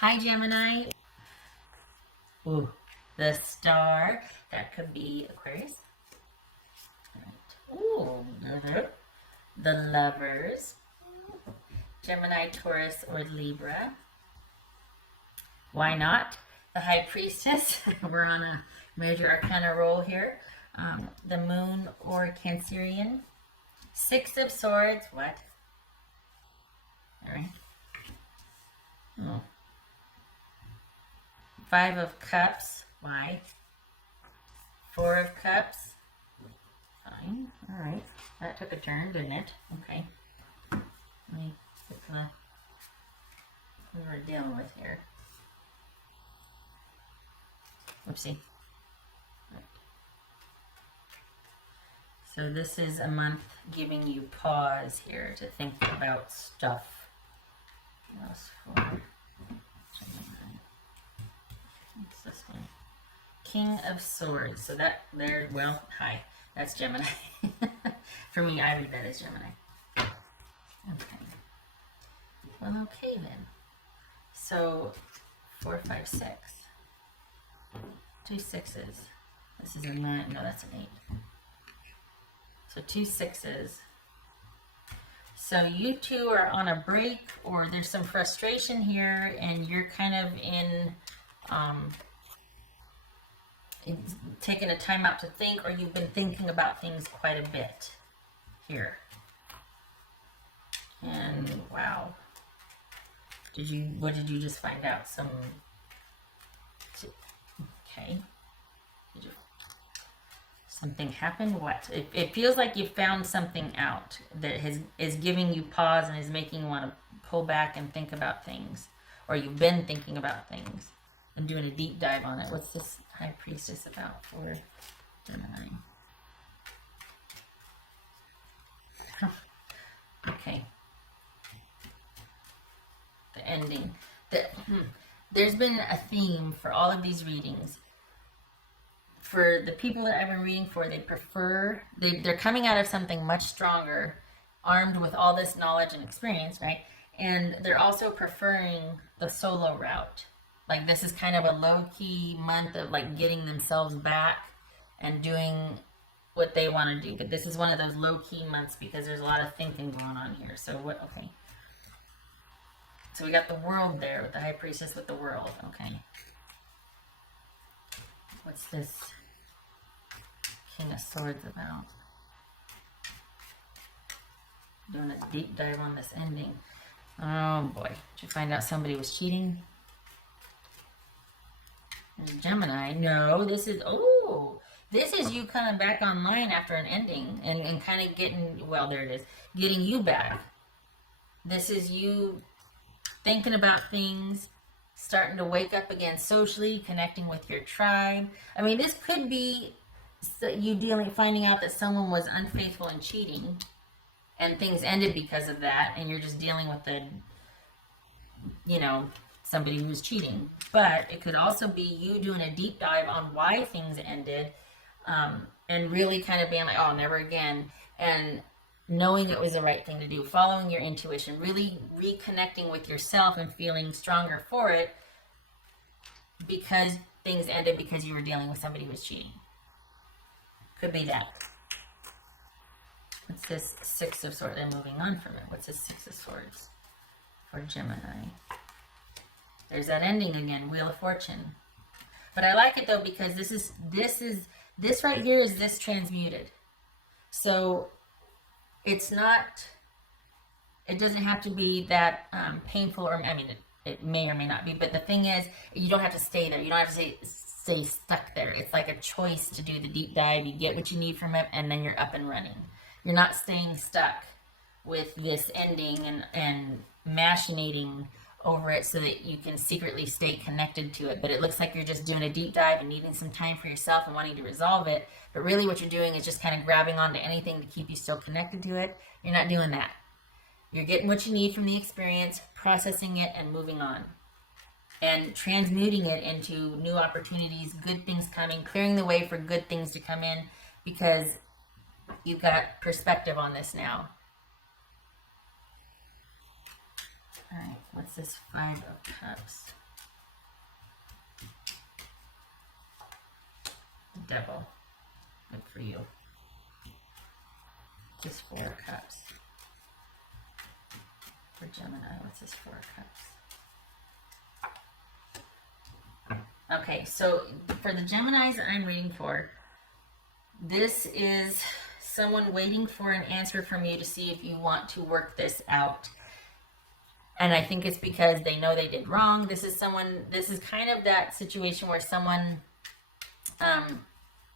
Hi, Gemini. Ooh, the star. That could be Aquarius. Ooh, the lovers. Gemini, Taurus, or Libra. Why not? The High Priestess. We're on a major arcana roll here. The Moon or Cancerian. Six of Swords. What? All right. Oh. Five of Cups. Why? Four of Cups. Fine. All right. That took a turn, didn't it? Okay. Let me get to what we're dealing with here. Oopsie. So this is a month giving you pause here to think about stuff. What else for Gemini? What's this one? King of Swords. So that there, well, hi. That's Gemini. For me, I read that as Gemini. Okay. Well, okay then. So 4, 5, 6. 2 sixes. This is a 9. No, that's an 8. So 2 sixes. So you two are on a break, or there's some frustration here, and you're kind of in taking a time out to think, or you've been thinking about things quite a bit here. And wow, what did you just find out? Okay. Something happened? What? It feels like you found something out that is giving you pause and is making you want to pull back and think about things. Or you've been thinking about things and doing a deep dive on it. What's this High Priestess about for Gemini? Okay. The ending. There's been a theme for all of these readings. For the people that I've been reading for, they're coming out of something much stronger, armed with all this knowledge and experience, right? And they're also preferring the solo route. Like, this is kind of a low-key month of like getting themselves back and doing what they want to do. But this is one of those low-key months because there's a lot of thinking going on here. So what? Okay. So we got the World there with the High Priestess with the World. Okay. What's this King of Swords about? Doing a deep dive on this ending. Oh boy. Did you find out somebody was cheating? Gemini. No, this is you coming back online after an ending and kind of getting, well, there it is, getting you back. This is you thinking about things, starting to wake up again socially, connecting with your tribe. I mean, this could be you finding out that someone was unfaithful and cheating, and things ended because of that, and you're just dealing with somebody who's cheating. But it could also be you doing a deep dive on why things ended, and really kind of being like, oh, never again, and knowing it was the right thing to do, following your intuition, really reconnecting with yourself and feeling stronger for it because things ended because you were dealing with somebody who was cheating. Could be that. What's this Six of Swords? I'm moving on from it. What's this Six of Swords for Gemini? There's that ending again, Wheel of Fortune. But I like it though because this right here is this transmuted. So it doesn't have to be that painful, or I mean, it may or may not be, but the thing is, you don't have to stay there. You don't have to stay stuck there. It's like a choice to do the deep dive. You get what you need from it, and then you're up and running. You're not staying stuck with this ending and machinating over it so that you can secretly stay connected to it. But it looks like you're just doing a deep dive and needing some time for yourself and wanting to resolve it. But really what you're doing is just kind of grabbing onto anything to keep you still connected to it. You're not doing that. You're getting what you need from the experience, processing it, and moving on. And transmuting it into new opportunities, good things coming, clearing the way for good things to come in because you've got perspective on this now. All right, what's this Five of Cups? The Devil. Good for you. Just 4 cups. For Gemini, what's this 4 cups? Okay, so for the Geminis I'm reading for, this is someone waiting for an answer from you to see if you want to work this out. And I think it's because they know they did wrong. This is kind of that situation where someone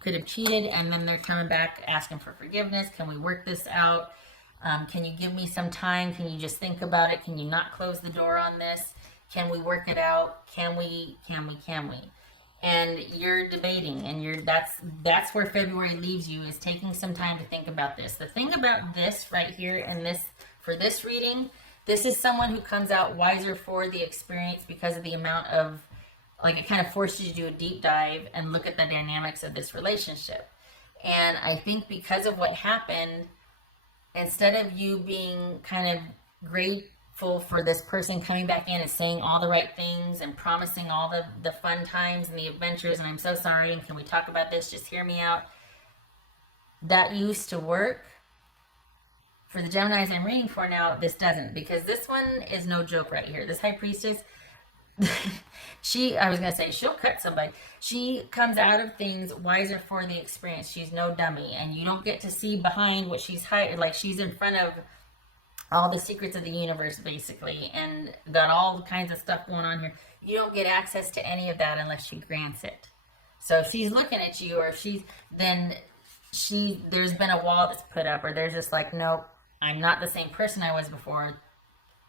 could have cheated and then they're coming back asking for forgiveness. Can we work this out? Can you give me some time? Can you just think about it? Can you not close the door on this? Can we work it out? Can we? And you're debating, and that's where February leaves you, is taking some time to think about this. The thing about this right here, and this, for this reading, this is someone who comes out wiser for the experience because of the amount of, like, it kind of forces you to do a deep dive and look at the dynamics of this relationship. And I think because of what happened, instead of you being kind of grateful for this person coming back in and saying all the right things and promising all the fun times and the adventures, and I'm so sorry, and can we talk about this, just hear me out, that used to work. For the Geminis I'm reading for now, this doesn't, because this one is no joke right here. This High Priestess, I was going to say, she'll cut somebody. She comes out of things wiser for the experience. She's no dummy, and you don't get to see behind what she's hiding. Like, she's in front of all the secrets of the universe, basically, and got all kinds of stuff going on here. You don't get access to any of that unless she grants it. So if she's looking at you, or if there's been a wall that's put up, or there's just like, nope, I'm not the same person I was before.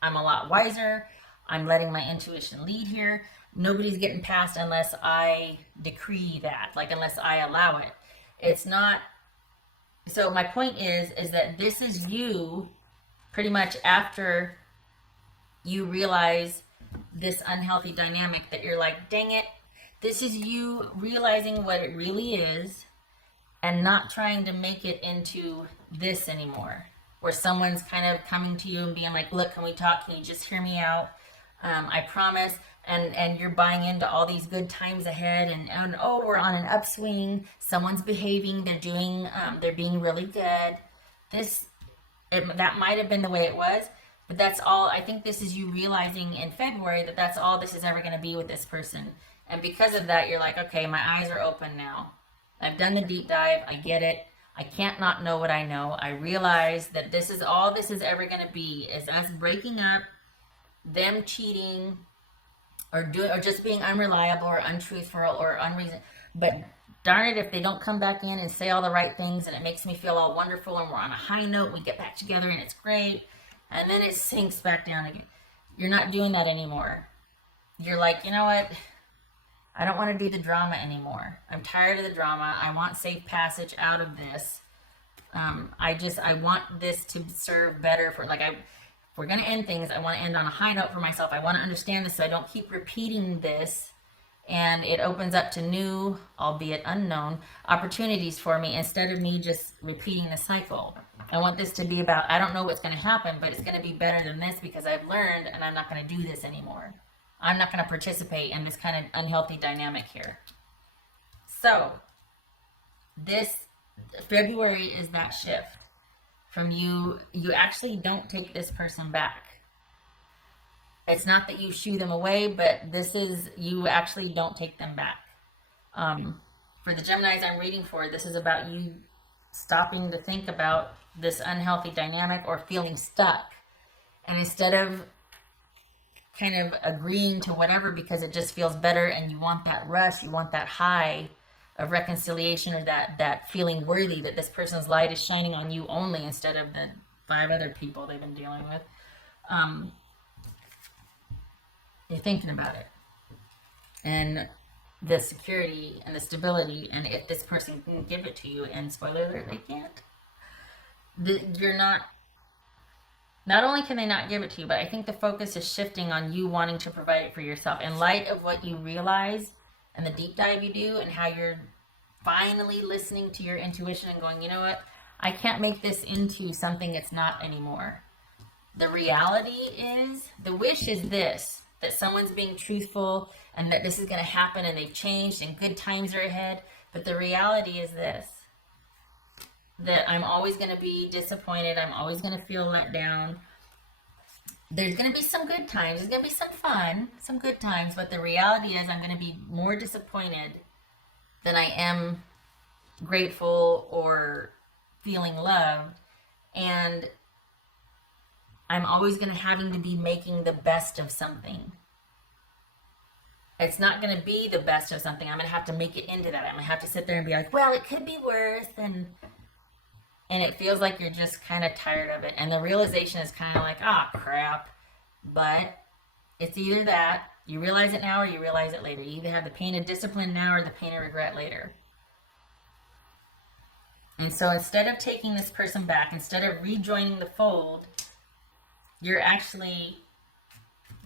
I'm a lot wiser. I'm letting my intuition lead here. Nobody's getting past unless I decree that, like, unless I allow it. It's not. So my point is that this is you pretty much after you realize this unhealthy dynamic, that you're like, dang it. This is you realizing what it really is and not trying to make it into this anymore, where someone's kind of coming to you and being like, look, can we talk? Can you just hear me out? I promise. And you're buying into all these good times ahead, and oh, we're on an upswing. Someone's behaving. They're being really good. That might have been the way it was, but that's all. I think this is you realizing in February that that's all this is ever going to be with this person. And because of that, you're like, okay, my eyes are open now. I've done the deep dive. I get it. I can't not know what I know. I realize that this is all this is ever going to be, is us breaking up, them cheating, or just being unreliable or untruthful or unreasonable. But darn it, if they don't come back in and say all the right things, and it makes me feel all wonderful, and we're on a high note, we get back together and it's great, and then it sinks back down again. You're not doing that anymore. You're like, you know what? I don't want to do the drama anymore. I'm tired of the drama. I want safe passage out of this. I want this to serve better for, like, if we're going to end things, I want to end on a high note for myself. I want to understand this so I don't keep repeating this, and it opens up to new, albeit unknown, opportunities for me instead of me just repeating the cycle. I want this to be about, I don't know what's going to happen, but it's going to be better than this because I've learned, and I'm not going to do this anymore. I'm not going to participate in this kind of unhealthy dynamic here. So, this February is that shift from you actually don't take this person back. It's not that you shoo them away, but this is, you actually don't take them back. For the Geminis I'm reading for, this is about you stopping to think about this unhealthy dynamic or feeling stuck. And instead of kind of agreeing to whatever because it just feels better and you want that rush, you want that high of reconciliation, or that feeling worthy that this person's light is shining on you only instead of the 5 other people they've been dealing with. You're thinking about it. And the security and the stability, and if this person can give it to you, and spoiler alert, they can't. Not only can they not give it to you, but I think the focus is shifting on you wanting to provide it for yourself. In light of what you realize and the deep dive you do, and how you're finally listening to your intuition and going, you know what? I can't make this into something it's not anymore. The reality is, the wish is this, that someone's being truthful and that this is going to happen and they've changed and good times are ahead. But the reality is this, that I'm always going to be disappointed. I'm always going to feel let down. There's going to be some good times. There's going to be some fun, some good times. But the reality is I'm going to be more disappointed than I am grateful or feeling loved. And I'm always going to having to be making the best of something. It's not going to be the best of something. I'm going to have to make it into that. I'm going to have to sit there and be like, well, it could be worse. And it feels like you're just kind of tired of it. And the realization is kind of like, ah, crap. But it's either that, you realize it now or you realize it later. You either have the pain of discipline now or the pain of regret later. And so instead of taking this person back, instead of rejoining the fold, you're actually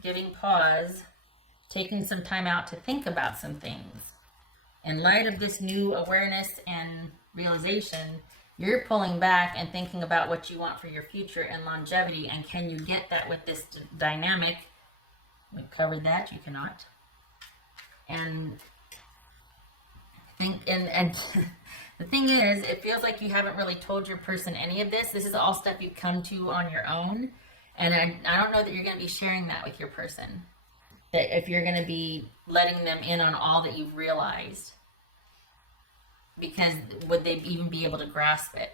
giving pause, taking some time out to think about some things. In light of this new awareness and realization, you're pulling back and thinking about what you want for your future and longevity, and can you get that with this dynamic? We've covered that, you cannot. And the thing is, it feels like you haven't really told your person any of this. This is all stuff you've come to on your own. And I don't know that you're going to be sharing that with your person. That if you're going to be letting them in on all that you've realized. Because would they even be able to grasp it?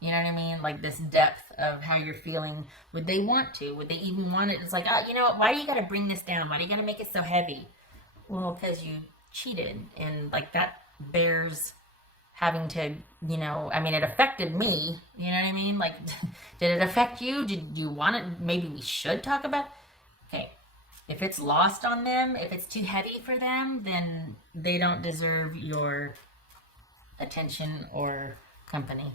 You know what I mean? Like this depth of how you're feeling. Would they want to? Would they even want it? It's like, oh, you know what? Why do you got to bring this down? Why do you got to make it so heavy? Well, because you cheated. And like that bears having to, you know, I mean, it affected me. You know what I mean? Like, did it affect you? Did you want it? Maybe we should talk about it. Okay. If it's lost on them, if it's too heavy for them, then they don't deserve your attention or company.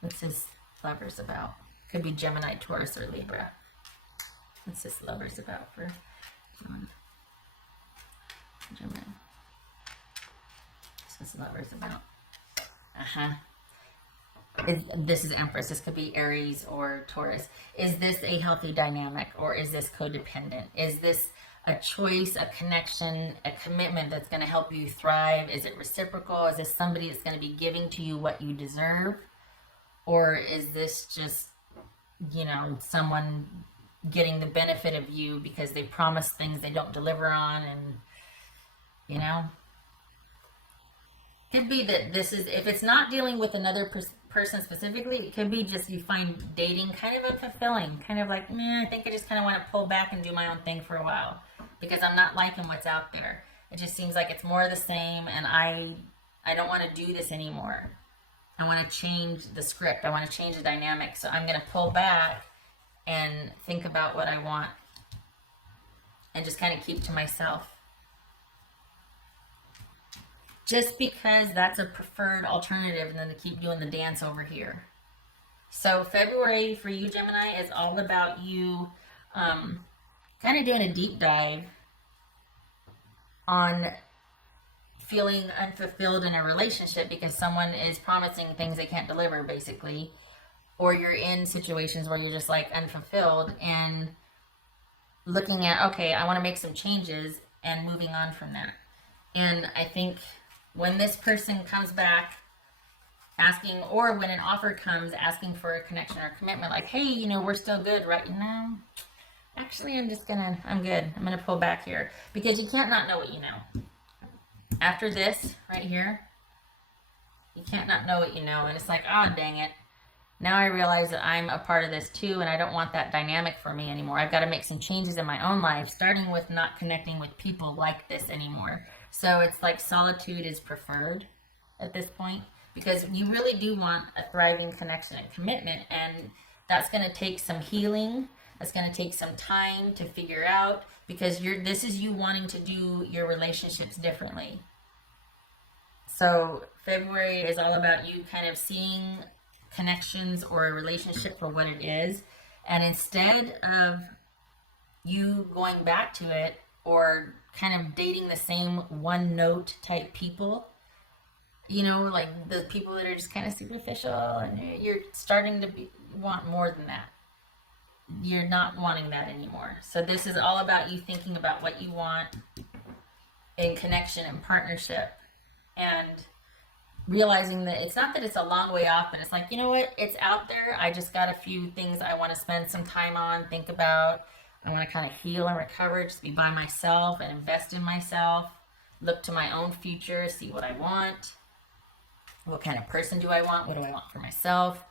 What's this Lovers about? Could be Gemini, Taurus, or Libra. What's this Lovers about for Gemini? What's this Lovers about? This is Empress. This could be Aries or Taurus. Is this a healthy dynamic, or is this codependent? Is this a choice, a connection, a commitment that's going to help you thrive? Is it reciprocal? Is this somebody that's going to be giving to you what you deserve? Or is this just, you know, someone getting the benefit of you because they promise things they don't deliver on? And, you know, could be that this is, if it's not dealing with another person specifically, it could be just you find dating kind of unfulfilling, kind of like, I think I just kind of want to pull back and do my own thing for a while because I'm not liking what's out there. It just seems like it's more of the same, and I don't want to do this anymore. I want to change the script. I want to change the dynamic. So I'm going to pull back and think about what I want and just kind of keep to myself. Just because that's a preferred alternative than to keep doing the dance over here. So February for you, Gemini, is all about you kind of doing a deep dive on feeling unfulfilled in a relationship because someone is promising things they can't deliver, basically. Or you're in situations where you're just like unfulfilled and looking at, okay, I want to make some changes and moving on from that. And I think when this person comes back asking, or when an offer comes asking for a connection or commitment, like, hey, you know, we're still good, right? You know, actually, I'm good. I'm going to pull back here because you can't not know what you know. After this right here, you can't not know what you know. And it's like, oh, dang it. Now I realize that I'm a part of this too, and I don't want that dynamic for me anymore. I've got to make some changes in my own life, starting with not connecting with people like this anymore. So it's like solitude is preferred at this point because you really do want a thriving connection and commitment, and that's going to take some healing. That's going to take some time to figure out because this is you wanting to do your relationships differently. So February is all about you kind of seeing connections or a relationship for what it is, and instead of you going back to it or kind of dating the same one note type people, you know, like the people that are just kind of superficial, and you're starting to want more than that. You're not wanting that anymore. So this is all about you thinking about what you want in connection and partnership, and realizing that it's not that it's a long way off, but it's like, you know what, it's out there. I just got a few things I want to spend some time on, think about. I want to kind of heal and recover, just be by myself and invest in myself, look to my own future, see what I want. What kind of person do I want? What do I want for myself?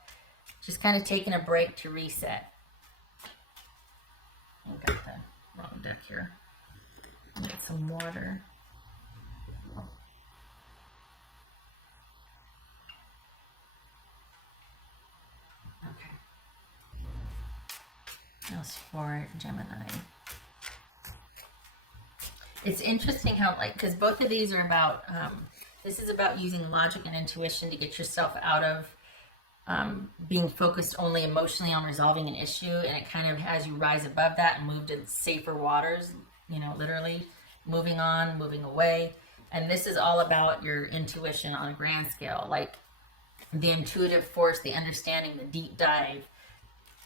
Just kind of taking a break to reset. I've got the wrong deck here. Get some water. Okay. That's for Gemini. It's interesting how, like, because both of these are about, this is about using logic and intuition to get yourself out of being focused only emotionally on resolving an issue, and it kind of has you rise above that and move to safer waters, you know, literally moving on, moving away. And this is all about your intuition on a grand scale, like the intuitive force, the understanding, the deep dive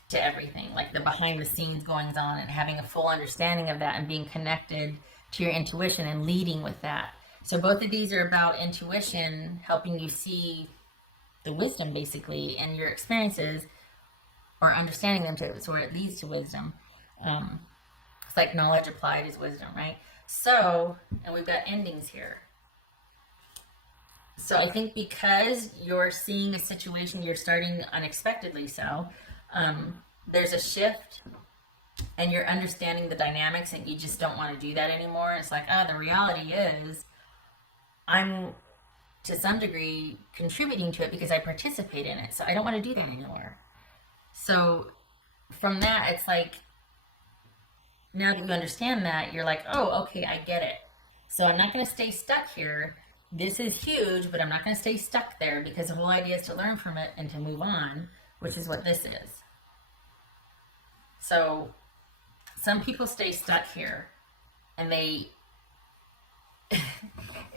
to everything, like the behind the scenes goings on, and having a full understanding of that and being connected to your intuition and leading with that. So both of these are about intuition, helping you see the wisdom basically in your experiences, or understanding them to, so it leads to wisdom. It's like knowledge applied is wisdom, right? So, and we've got endings here. So I think because you're seeing a situation, you're starting unexpectedly, so there's a shift, and you're understanding the dynamics, and you just don't want to do that anymore. It's like, the reality is I'm to some degree contributing to it because I participate in it, so I don't want to do that anymore. So from that, it's like, now that you understand that, you're like, oh, okay, I get it. So I'm not going to stay stuck here. This is huge, but I'm not going to stay stuck there, because the whole idea is to learn from it and to move on, which is what this is. So some people stay stuck here, and they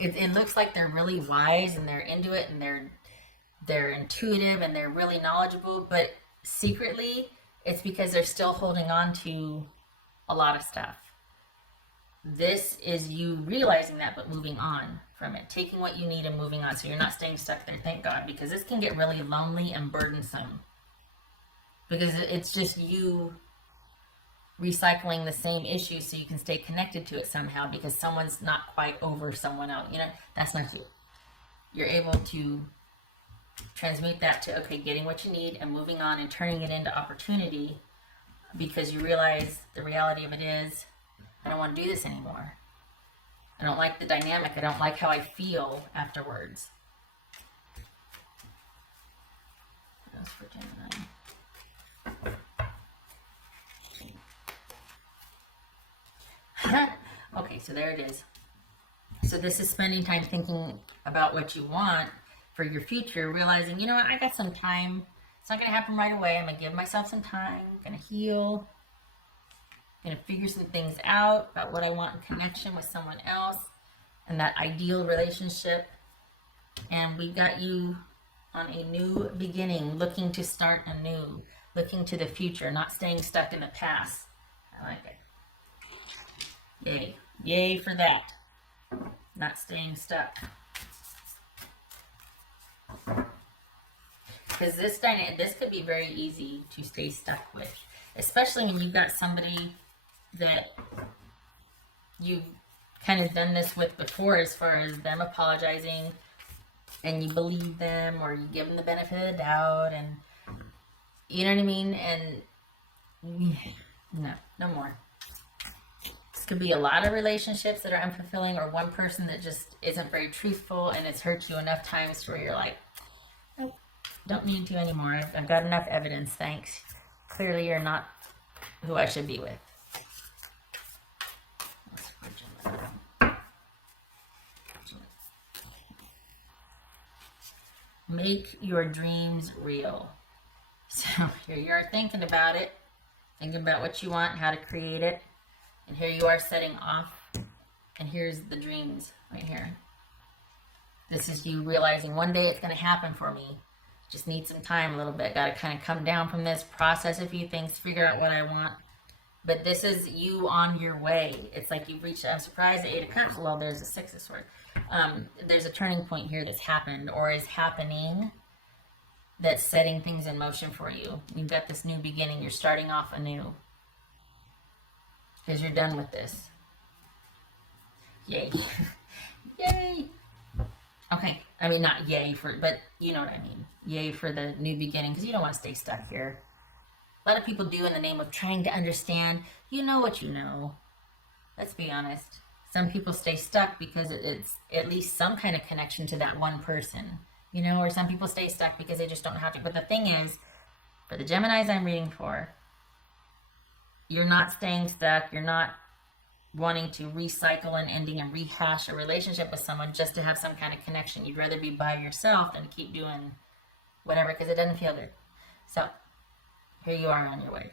it looks like they're really wise and they're into it and they're intuitive and they're really knowledgeable, but secretly it's because they're still holding on to a lot of stuff. This is you realizing that, but moving on from it, taking what you need and moving on, so you're not staying stuck there, thank God, because this can get really lonely and burdensome, because it's just you recycling the same issue so you can stay connected to it somehow, because someone's not quite over someone else, you know, that's not you. You're able to transmute that to, okay, getting what you need and moving on and turning it into opportunity, because you realize the reality of it is, I don't want to do this anymore. I don't like the dynamic. I don't like how I feel afterwards. That's for Gemini. Okay, so there it is. So this is spending time thinking about what you want for your future, realizing, you know what, I got some time. It's not going to happen right away. I'm going to give myself some time. I'm going to heal. I'm going to figure some things out about what I want in connection with someone else and that ideal relationship. And we got you on a new beginning, looking to start anew, looking to the future, not staying stuck in the past. I like it. Yay. Yay for that. Not staying stuck. Because this could be very easy to stay stuck with, especially when you've got somebody that you've kind of done this with before, as far as them apologizing and you believe them, or you give them the benefit of the doubt, and you know what I mean? And no more. This could be a lot of relationships that are unfulfilling, or one person that just isn't very truthful, and it's hurt you enough times where you're like, nope, don't need to anymore. I've got enough evidence, thanks. Clearly you're not who I should be with. Make your dreams real. So here you are thinking about it, thinking about what you want, how to create it, and here you are setting off, and here's the dreams right here. This is you realizing one day it's going to happen for me. Just need some time a little bit. Got to kind of come down from this, process a few things, figure out what I want. But this is you on your way. It's like you've reached, I'm surprised, the 8 of Cups. Well, there's a 6 of Swords. there's a turning point here that's happened or is happening that's setting things in motion for you. You've got this new beginning. You're starting off anew because you're done with this. Yay. Yay. Okay. I mean, not yay for, but you know what I mean. Yay for the new beginning because you don't want to stay stuck here. A lot of people do in the name of trying to understand. You know what you know. Let's be honest. Some people stay stuck because it's at least some kind of connection to that one person, you know, or some people stay stuck because they just don't have to. But the thing is, for the Geminis I'm reading for, you're not staying stuck. You're not wanting to recycle and ending and rehash a relationship with someone just to have some kind of connection. You'd rather be by yourself than keep doing whatever because it doesn't feel good. So here you are on your way.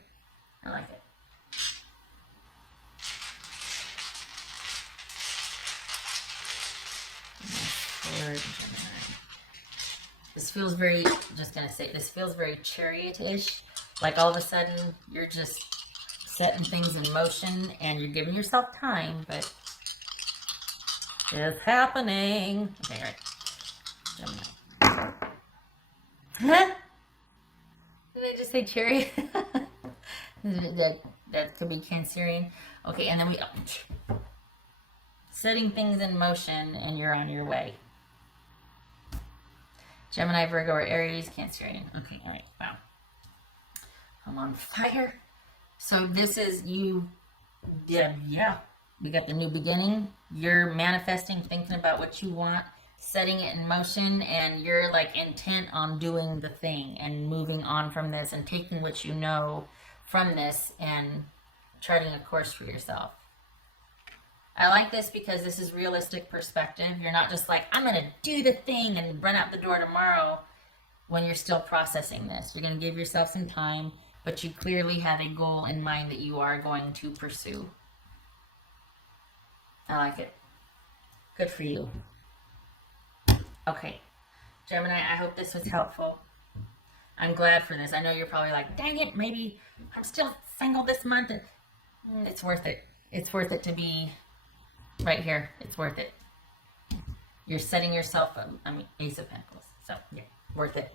I like it. This feels very, just gonna say, this feels very Chariot-ish. Like all of a sudden you're just setting things in motion and you're giving yourself time, but it's happening. Okay, all right. Gemini. Huh? Did I just say Chariot? that could be Cancerian. Okay, and then we setting things in motion and you're on your way. Gemini, Virgo, or Aries, Cancerian. Okay, all right, wow. I'm on fire. So this is you, yeah. We got the new beginning. You're manifesting, thinking about what you want, setting it in motion, and you're like intent on doing the thing and moving on from this and taking what you know from this and charting a course for yourself. I like this because this is realistic perspective. You're not just like, I'm going to do the thing and run out the door tomorrow when you're still processing this. You're going to give yourself some time, but you clearly have a goal in mind that you are going to pursue. I like it. Good for you. Okay, Gemini, I hope this was helpful. I'm glad for this. I know you're probably like, dang it, maybe I'm still single this month. It's worth it. It's worth it to be right here. It's worth it. You're setting yourself up. I mean, Ace of Pentacles. So, yeah, worth it.